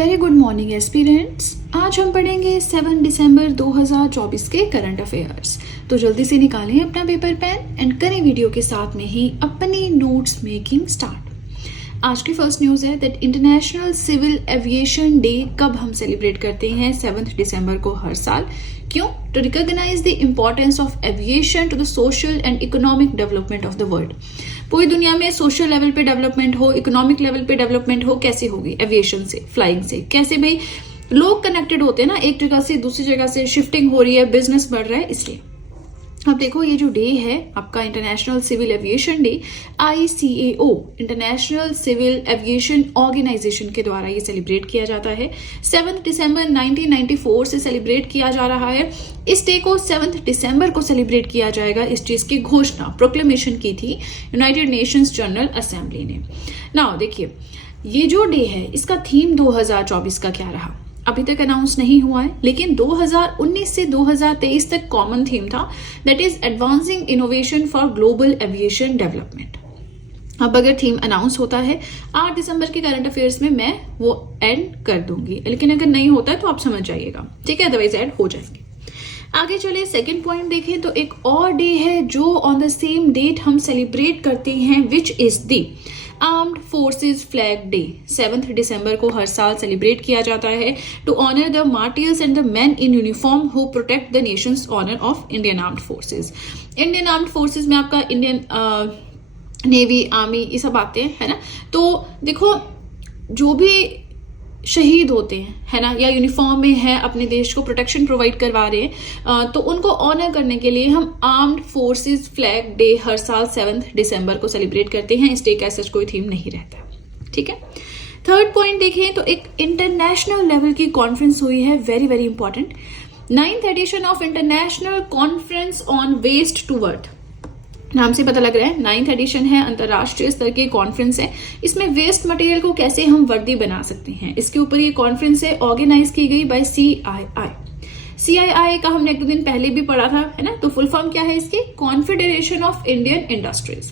Very good morning aspirants. आज हम पढ़ेंगे 7 दिसंबर 2024 के करंट अफेयर्स। तो जल्दी से निकालें अपना पेपर पेन एंड करें वीडियो के साथ में ही अपनी नोट्स मेकिंग स्टार्ट। आज की फर्स्ट न्यूज़ है that international civil aviation day कब हम सेलिब्रेट करते हैं 7 दिसंबर को हर साल। क्यों? To recognise the importance of aviation to the social and economic development of the world. पूरी दुनिया में सोशल लेवल पे डेवलपमेंट हो, इकोनॉमिक लेवल पे डेवलपमेंट हो, कैसे होगी? एविएशन से, फ्लाइंग से। कैसे भाई? लोग कनेक्टेड होते हैं ना, एक जगह से दूसरी जगह से शिफ्टिंग हो रही है, बिजनेस बढ़ रहा है, इसलिए। अब देखो ये जो डे है आपका international civil aviation day, ICAO international civil aviation organisation के द्वारा ये सेलिब्रेट किया जाता है। 7 दिसंबर 1994 से सेलिब्रेट किया जा रहा है। इस डे को 7 दिसंबर को सेलिब्रेट किया जाएगा। इस चीज की घोषणा, प्रोक्लेमेशन की थी यूनाइटेड नेशंस जनरल असेंबली ने। नाउ देखिए ये जो डे है इसका थीम 2024 का क्या रहा अभी तक अनाउंस नहीं हुआ है, लेकिन 2019 से 2023 तक कॉमन थीम था, that is advancing innovation for global aviation development. अब अगर थीम अनाउंस होता है 8 दिसंबर के करंट अफेयर्स में मैं वो एंड कर दूंगी, लेकिन अगर नहीं होता है तो आप समझ जाइएगा, ठीक है? अदरवाइज ऐड हो जाएंगे। आगे चले सेकंड पॉइंट देखें तो एक और डे है जो ऑन द सेम डेट हम सेलिब्रेट करते हैं, which is the armed forces flag day. 7 दिसंबर को हर साल सेलिब्रेट किया जाता है to honour the martyrs and the men in uniform who protect the nations honour of Indian armed forces. Indian armed forces में आपका इंडियन नेवी, आर्मी, ये सब आते हैं, है ना? तो देखो जो भी शहीद होते हैं, है ना, या यूनिफॉर्म में है, अपने देश को प्रोटेक्शन प्रोवाइड करवा रहे हैं, तो उनको ऑनर करने के लिए हम आर्म्ड फोर्सेस फ्लैग डे हर साल 7 दिसंबर को सेलिब्रेट करते हैं। इस डे का ऐसा कोई थीम नहीं रहता, ठीक है? थर्ड पॉइंट देखें तो एक इंटरनेशनल लेवल की कॉन्फ्रेंस हुई है, very very important, 9th edition of international conference on waste to worth. नाम से पता लग रहा है 9th एडिशन है, अंतरराष्ट्रीय स्तर की कॉन्फ्रेंस है। इसमें वेस्ट मटेरियल को कैसे हम वर्दी बना सकते हैं, इसके ऊपर ये कॉन्फ्रेंस है, ऑर्गेनाइज की गई बाय CII का हमने 1-2 दिन पहले भी पढ़ा था, है ना? तो फुल फॉर्म क्या है इसकी? Confederation of Indian industries.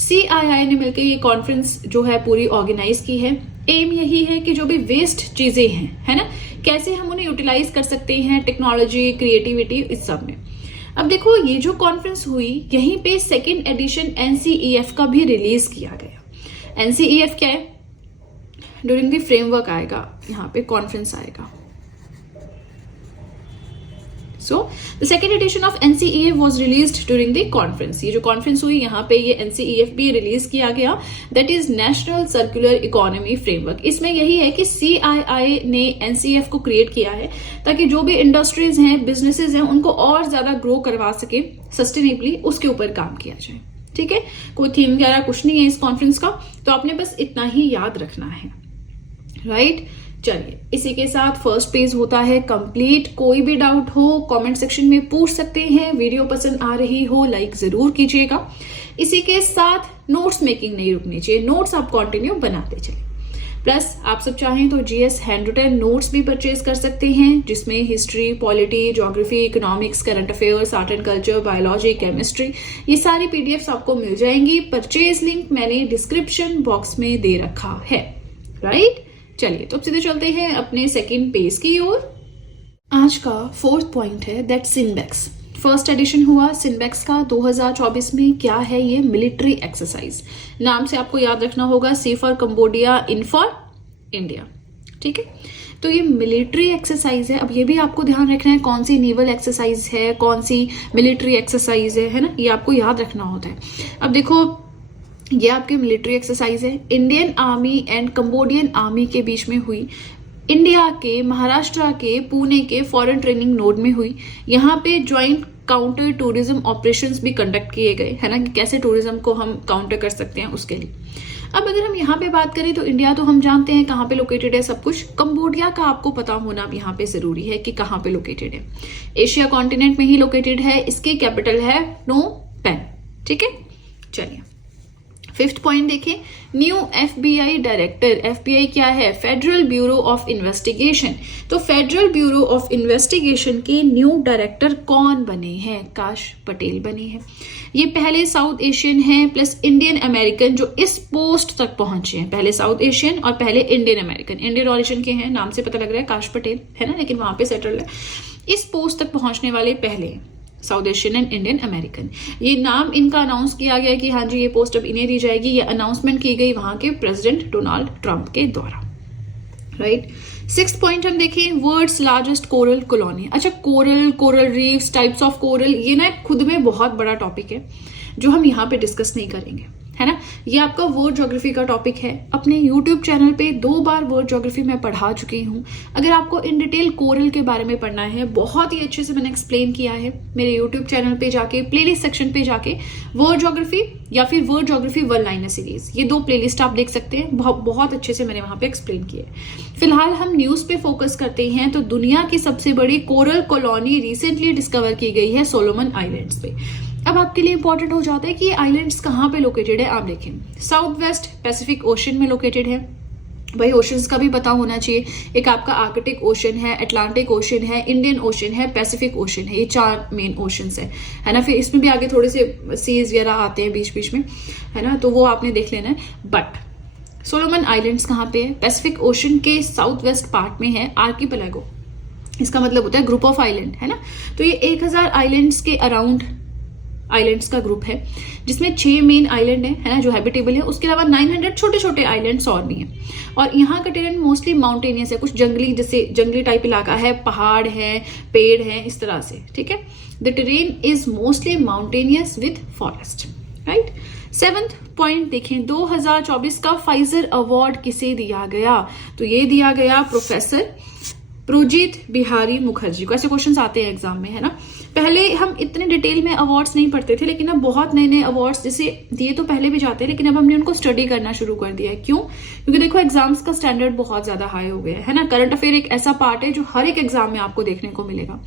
CII ने मिलकर ये कॉन्फ्रेंस जो है पूरी ऑर्गेनाइज की है। एम यही है कि जो भी वेस्ट चीजें हैं, है ना, कैसे हम उन्हें यूटिलाइज कर सकते हैं, टेक्नोलॉजी, क्रिएटिविटी, इस सब में। अब देखो ये जो कॉन्फ्रेंस हुई, यहीं पे 2nd एडिशन NCEF का भी रिलीज किया गया। NCEF क्या है? ड्यूरिंग द फ्रेमवर्क आएगा, यहाँ पे कॉन्फ्रेंस आएगा। So the 2nd edition of NCEF was released during the conference. ये जो कॉन्फ्रेंस हुई यहाँ पे ये NCEF भी रिलीज किया गया, that is national circular economy framework. इसमें यही है कि CII ने NCEF को क्रिएट किया है ताकि जो भी इंडस्ट्रीज हैं, बिजनेसेस हैं, उनको और ज्यादा ग्रो करवा सके सस्टेनेबली, उसके ऊपर काम किया जाए, ठीक है? कोई थीम वगैरह कुछ नहीं है इस कॉन्फ्रेंस का, तो आपने बस इतना ही याद रखना है, राइट? चलिए इसी के साथ फर्स्ट पेज होता है कंप्लीट। कोई भी डाउट हो कमेंट सेक्शन में पूछ सकते हैं। वीडियो पसंद आ रही हो लाइक जरूर कीजिएगा। इसी के साथ नोट्स मेकिंग नहीं रुकनी चाहिए, नोट्स आप कंटिन्यू बनाते चलिए। प्लस आप सब चाहें तो GS हैंड रिटन नोट्स भी परचेज कर सकते हैं, जिसमें history, polity, geography, economics, current affairs, art and culture, biology, chemistry, ये सारी PDFs आपको मिल जाएंगी। परचेज लिंक मैंने डिस्क्रिप्शन बॉक्स में दे रखा है, राइट? चलिए तो अब सीधे चलते हैं अपने सेकंड पेज की ओर। आज का 4th पॉइंट है दैट सिनबेक्स 1st एडिशन हुआ। सिनबेक्स का 2024 में क्या है? ये मिलिट्री एक्सरसाइज। नाम से आपको याद रखना होगा, C for Cambodia, in for India, ठीक है? तो ये मिलिट्री एक्सरसाइज है। अब ये भी आपको ध्यान रखना है कौन सी नेवल एक्सरसाइज है, कौन सी मिलिट्री एक्सरसाइज है ना, ये आपको याद रखना होता है। अब देखो ये आपकी मिलिट्री एक्सरसाइज है, Indian army and Cambodian army के बीच में हुई। इंडिया के महाराष्ट्र के पुणे के फॉरेन ट्रेनिंग नोड में हुई। यहाँ पे ज्वाइंट काउंटर टूरिज्म ऑपरेशंस भी कंडक्ट किए गए, है ना, कि कैसे टूरिज्म को हम काउंटर कर सकते हैं उसके लिए। अब अगर हम यहाँ पे बात करें तो इंडिया तो हम जानते हैं कहाँ पे लोकेटेड है सब कुछ। कंबोडिया का आपको पता होना अब यहाँ पे जरूरी है कि कहाँ पे लोकेटेड है। एशिया कॉन्टिनेंट में ही लोकेटेड है। इसकी कैपिटल है नो पेन, ठीक है? चलिए 5th पॉइंट देखें, न्यू FBI डायरेक्टर। FBI क्या है? Federal bureau of investigation. तो फेडरल ब्यूरो ऑफ इन्वेस्टिगेशन के न्यू डायरेक्टर कौन बने हैं? काश पटेल बने हैं। ये पहले साउथ एशियन हैं प्लस इंडियन अमेरिकन जो इस पोस्ट तक पहुंचे हैं। पहले साउथ एशियन और पहले इंडियन अमेरिकन, इंडियन ऑरिजिन के हैं, नाम से पता लग रहा है काश पटेल है ना, लेकिन वहां पे सेटल है। इस पोस्ट तक पहुंचने वाले पहले south Asian and Indian American. ये नाम इनका अनाउंस किया गया कि हाँ जी ये पोस्ट अब इन्हें दी जाएगी। ये अनाउंसमेंट की गई वहां के प्रेसिडेंट डोनाल्ड ट्रंप के द्वारा, राइट। 6th पॉइंट हम देखें, वर्ल्ड्स लार्जेस्ट कोरल कॉलोनी। अच्छा, coral reefs, types of coral, ये ना खुद में बहुत बड़ा टॉपिक है जो हम यहाँ पे डिस्कस नहीं करेंगे, है ना। ये आपका वर्ल्ड ज्योग्राफी का टॉपिक है। अपने यूट्यूब चैनल पे 2 बार वर्ल्ड ज्योग्राफी मैं पढ़ा चुकी हूँ। अगर आपको इन डिटेल कोरल के बारे में पढ़ना है, बहुत ही अच्छे से मैंने एक्सप्लेन किया है मेरे यूट्यूब चैनल पे जाके, प्लेलिस्ट सेक्शन पे जाके वर्ल्ड ज्योग्राफी या फिर वर्ल्ड ज्योग्राफी 1 लाइनर सीरीज, ये 2 प्लेलिस्ट आप देख सकते हैं। बहुत अच्छे से मैंने वहां पे एक्सप्लेन किया है। फिलहाल हम न्यूज पे फोकस करते हैं। तो दुनिया की सबसे बड़ी कोरल कॉलोनी रिसेंटली डिस्कवर की गई है सोलोमन आइलैंड्स पे। अब आपके लिए इंपॉर्टेंट हो जाता है कि ये आइलैंड्स कहाँ पे लोकेटेड है। आप देखें, साउथ वेस्ट पैसिफिक ओशन में लोकेटेड है। भाई ओशंस का भी पता होना चाहिए। एक आपका आर्कटिक ओशन है, अटलांटिक ओशन है, इंडियन ओशन है, पैसिफिक ओशन है। ये 4 मेन ओशंस है ना। फिर इसमें भी आगे थोड़े से सीज वगैरह आते हैं बीच बीच में, है ना, तो वो आपने देख लेना है। बट सोलोमन आइलैंड्स कहाँ पे है? पैसिफिक ओशन के साउथ वेस्ट पार्ट में है। आर्किपेलागो इसका मतलब होता है ग्रुप ऑफ आइलैंड, है ना। तो ये 1000 आइलैंड्स के अराउंड आइलैंड्स का ग्रुप है, जिसमें 6 मेन आइलैंड है ना, जो हैबिटेबल है। उसके अलावा 900 छोटे छोटे आइलैंड्स और भी हैं। और यहाँ का टेरेन मोस्टली माउंटेनियस है, कुछ जंगली, जैसे जंगली टाइप इलाका है, पहाड़ है, पेड़ है, इस तरह से, ठीक है। The terrain is mostly mountainous with forest, right. 7th point देखें, 2024 का फाइजर अवार्ड किसे दिया गया? तो ये दिया गया प्रोफेसर प्रोजीत बिहारी मुखर्जी को। ऐसे क्वेश्चंस आते हैं एग्जाम में, है ना। पहले हम इतने डिटेल में अवार्ड्स नहीं पढ़ते थे, लेकिन अब बहुत नए नए अवार्ड्स जैसे दिए तो पहले भी जाते हैं, लेकिन अब हमने उनको स्टडी करना शुरू कर दिया है। क्यों? क्योंकि देखो एग्जाम्स का स्टैंडर्ड बहुत ज्यादा हाई हो गया है ना। करंट अफेयर एक ऐसा पार्ट है जो हर एक एग्जाम में आपको देखने को मिलेगा।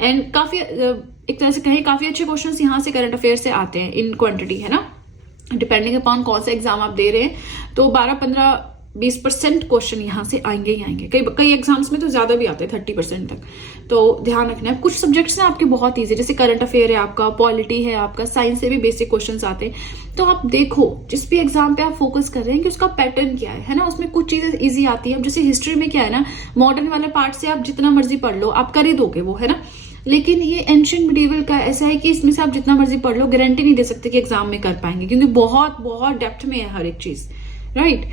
एंड काफी एक तरह से कहें काफी अच्छे क्वेश्चन यहाँ से करंट अफेयर से आते हैं इन क्वांटिटी, है ना। डिपेंडिंग अपॉन कौन सा एग्जाम आप दे रहे हैं, तो 12-15-20% क्वेश्चन यहाँ से आएंगे ही आएंगे। कई एग्जाम्स में तो ज्यादा भी आते हैं, 30% तक। तो ध्यान रखना है। कुछ सब्जेक्ट्स हैं आपके बहुत इजी, जैसे करंट अफेयर है आपका, पॉलिटी है आपका, साइंस से भी बेसिक क्वेश्चंस आते हैं। तो आप देखो जिस भी एग्जाम पे आप फोकस कर रहे हैं कि उसका पैटर्न क्या है ना। उसमें कुछ चीजें इजी आती है। अब जैसे हिस्ट्री में क्या है ना, मॉडर्न वाले पार्ट से आप जितना मर्जी पढ़ लो, आप कर ही दोगे वो, है ना। लेकिन ये एंशिएंट मिडिवल का ऐसा है कि इसमें से आप जितना मर्जी पढ़ लो, गारंटी नहीं दे सकते कि एग्जाम में कर पाएंगे, क्योंकि बहुत बहुत डेप्थ में है हर एक चीज, राइट।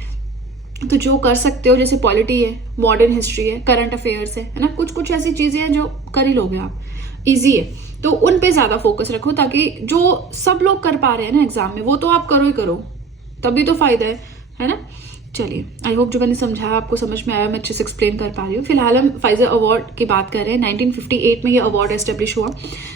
तो जो कर सकते हो, जैसे पॉलिटी है, मॉडर्न हिस्ट्री है, करंट अफेयर्स है ना, कुछ कुछ ऐसी चीजें हैं जो कर ही लोगे आप, इजी है। तो उन पे ज्यादा फोकस रखो, ताकि जो सब लोग कर पा रहे हैं ना एग्जाम में, वो तो आप करो ही करो, तभी तो फायदा है ना। चलिए, आई होप जो मैंने समझाया आपको समझ में आया, मैं अच्छे से एक्सप्लेन कर पा रही हूँ। फिलहाल हम फाइजर अवार्ड की बात कर रहे हैं। 1958 में ये अवार्ड एस्टेब्लिश हुआ।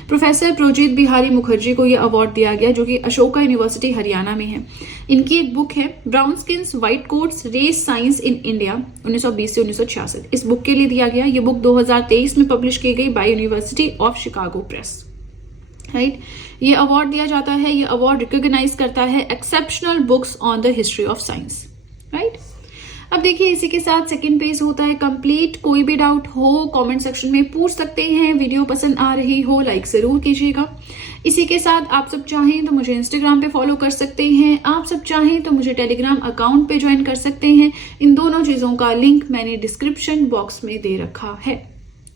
प्रोफेसर प्रोजीत बिहारी मुखर्जी को ये अवार्ड दिया गया, जो कि अशोका यूनिवर्सिटी हरियाणा में है। इनकी एक बुक है brown skins white coats race science in India 1920 से 1966, इस बुक के लिए दिया गया। ये बुक 2023 में पब्लिश की गई by university of Chicago press, right. ये अवार्ड दिया जाता है, ये अवार्ड रिकॉग्नाइज करता है exceptional books on the history of science, right. अब देखिए इसी के साथ सेकंड पेज होता है कंप्लीट। कोई भी डाउट हो कमेंट सेक्शन में पूछ सकते हैं। वीडियो पसंद आ रही हो लाइक जरूर कीजिएगा। इसी के साथ आप सब चाहें तो मुझे इंस्टाग्राम पे फॉलो कर सकते हैं, आप सब चाहें तो मुझे टेलीग्राम अकाउंट पे ज्वाइन कर सकते हैं। इन दोनों चीजों का लिंक मैंने डिस्क्रिप्शन बॉक्स में दे रखा है,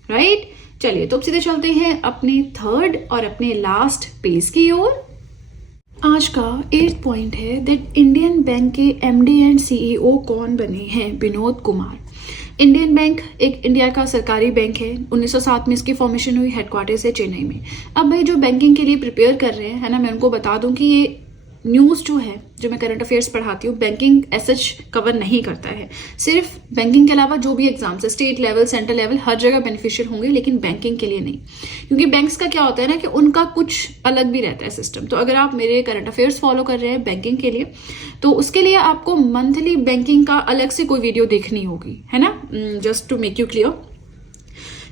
राइट। चलिए तो अब सीधे चलते हैं अपने थर्ड और अपने लास्ट पेज की ओर। आज का 8th पॉइंट है दैट इंडियन बैंक के MD एंड CEO कौन बने हैं? विनोद कुमार। इंडियन बैंक एक इंडिया का सरकारी बैंक है। 1907 में इसकी फॉर्मेशन हुई, हेडक्वार्टर्स है चेन्नई में। अब भाई जो बैंकिंग के लिए प्रिपेयर कर रहे हैं, है ना, मैं उनको बता दूं कि ये न्यूज जो है, जो मैं करंट अफेयर्स पढ़ाती हूँ, बैंकिंग एसच कवर नहीं करता है। सिर्फ बैंकिंग के अलावा जो भी एग्जाम्स है, स्टेट लेवल, सेंट्रल लेवल, हर जगह बेनिफिशियल होंगे, लेकिन बैंकिंग के लिए नहीं। क्योंकि बैंक्स का क्या होता है ना कि उनका कुछ अलग भी रहता है सिस्टम। तो अगर आप मेरे करंट अफेयर्स फॉलो कर रहे हैं बैंकिंग के लिए, तो उसके लिए आपको मंथली बैंकिंग का अलग से कोई वीडियो देखनी होगी, है ना, just to make you clear.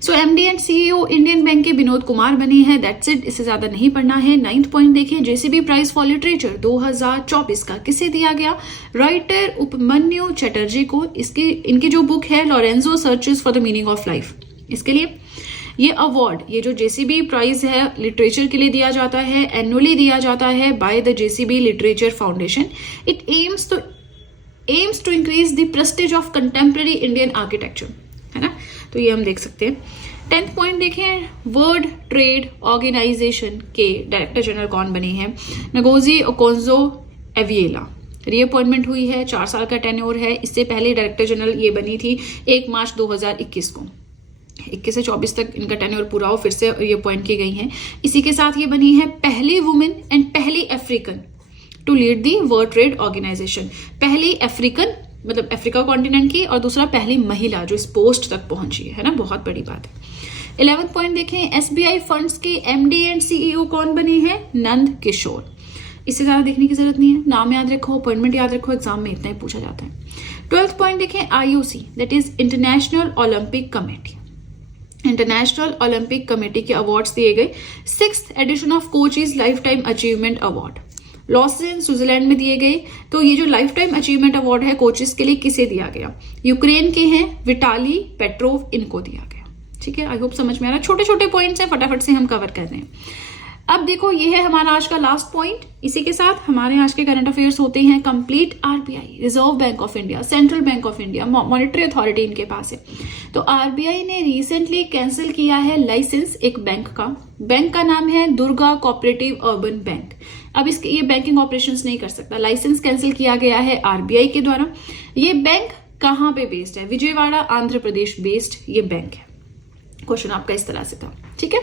So MD and CEO Indian bank के विनोद कुमार बने हैं। दैट्स इट, इससे ज्यादा नहीं पढ़ना है। 9th पॉइंट देखें, जेसीबी प्राइज फॉर लिटरेचर 2024 का किसे दिया गया? राइटर उपमन्यु चटर्जी को। इनकी जो बुक है Lorenzo searches for the meaning of life, इसके लिए ये अवार्ड, ये जो जेसीबी प्राइज है लिटरेचर के लिए दिया जाता है, एनुअली दिया जाता है by the JCB literature foundation. It aims to increase the prestige of contemporary Indian architecture, है ना। तो ये हम देख सकते हैं। 10th पॉइंट देखें, वर्ल्ड ट्रेड ऑर्गेनाइजेशन के डायरेक्टर जनरल कौन बने हैं? Ngozi Okonjo एविएला। रीअपॉइंटमेंट हुई है, 4 साल का टेन्योर है। इससे पहले डायरेक्टर जनरल ये बनी थी 1 मार्च 2021 को। 21 से 24 तक इनका टेन्योर पूरा हो, फिर से रीअपॉइंट की गई हैं। इसी के साथ ये बनी है पहली वुमेन एंड पहली African to lead the world trade organisation. पहली अफ्रीकन मतलब अफ्रीका कॉन्टिनेंट की, और दूसरा पहली महिला जो इस पोस्ट तक पहुंची है ना, बहुत बड़ी बात है। 11th पॉइंट देखें, एसबीआई फंड्स के एमडी एंड सीईओ कौन बने हैं? नंद किशोर। इससे ज्यादा देखने की जरूरत नहीं है, नाम याद रखो, अपॉइंटमेंट याद रखो, एग्जाम में इतना ही पूछा जाता है। 12th पॉइंट देखें, IOC that is International Olympic Committee. International Olympic Committee के अवार्ड्स दिए गए। 6th edition of coaches lifetime achievement award Lausanne Switzerland में दिए गए। तो ये जो लाइफ टाइम अचीवमेंट अवार्ड है कोचेस के लिए किसे दिया गया? यूक्रेन के हैं विटाली पेट्रोव, इनको दिया गया। ठीक है, आई होप समझ में आ रहा है। छोटे छोटे पॉइंट्स हैं, फटाफट से हम कवर कर रहे हैं। अब देखो, ये है हमारा आज का लास्ट पॉइंट। इसी के साथ हमारे आज के करंट अफेयर्स होते हैं complete. RBI, reserve bank of India, central bank of India, monetary authority इनके पास है। तो आरबीआई ने रिसेंटली कैंसिल किया है लाइसेंस एक बैंक का। बैंक का नाम है दुर्गा कोऑपरेटिव अर्बन बैंक। अब इसके ये बैंकिंग ऑपरेशंस नहीं कर सकता, लाइसेंस कैंसिल किया गया है आरबीआई के द्वारा। ये बैंक कहाँ पे बेस्ड है? विजयवाड़ा, आंध्र प्रदेश बेस्ड ये बैंक है। क्वेश्चन आपका इस तरह से था, ठीक है।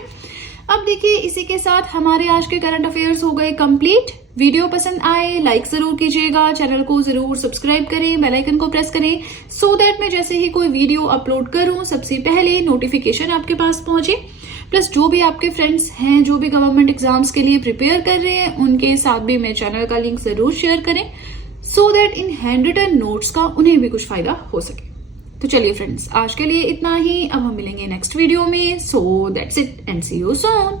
अब देखिए, इसी के साथ हमारे आज के करंट अफेयर्स हो गए कंप्लीट। वीडियो पसंद आए लाइक जरूर कीजिएगा, चैनल को जरूर सब्सक्राइब करें, बेल आइकन को प्रेस करें, सो दैट मैं जैसे ही कोई वीडियो अपलोड करूं सबसे पहले नोटिफिकेशन आपके पास पहुंचे। प्लस जो भी आपके फ्रेंड्स हैं जो भी गवर्नमेंट एग्जाम्स के लिए प्रिपेयर कर रहे हैं, उनके साथ भी मेरे चैनल का लिंक जरूर शेयर करें, so that in hand written notes का उन्हें भी कुछ फायदा हो सके। तो चलिए फ्रेंड्स, आज के लिए इतना ही। अब हम मिलेंगे नेक्स्ट वीडियो में। So that's it and see you soon.